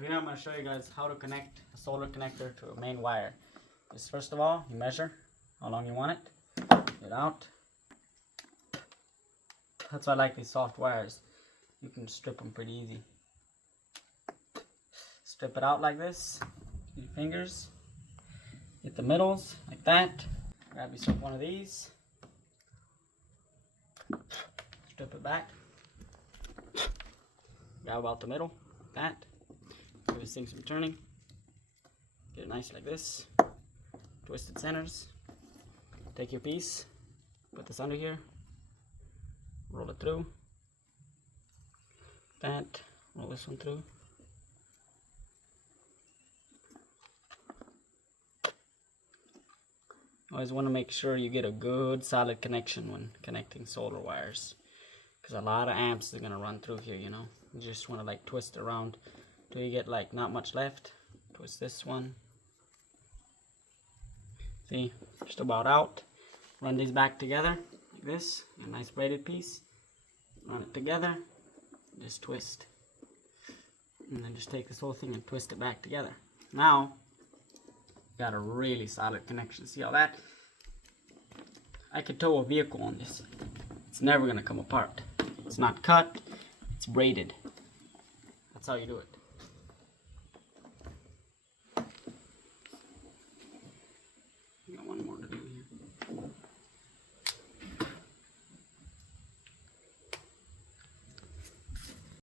So here I'm going to show you guys how to connect a solar connector to a main wire. Just first of all, you measure how long you want it, get it out. That's why I like these soft wires. You can strip them pretty easy. Strip it out like this, your fingers, get the middles like that. Grab yourself one of these, strip it back, grab about the middle, like that. Give this thing some turning, get it nice like this, twisted centers. Take your piece, put this under here, roll it through, that, roll this one through. Always want to make sure you get a good solid connection when connecting solar wires, because a lot of amps are going to run through here, you know. You just want to like twist around till you get like not much left. Twist this one. See, just about out. Run these back together like this, a nice braided piece. Run it together, just twist. And then just take this whole thing and twist it back together. Now, got a really solid connection. See all that? I could tow a vehicle on this. It's never gonna come apart. It's not cut, it's braided. That's how you do it.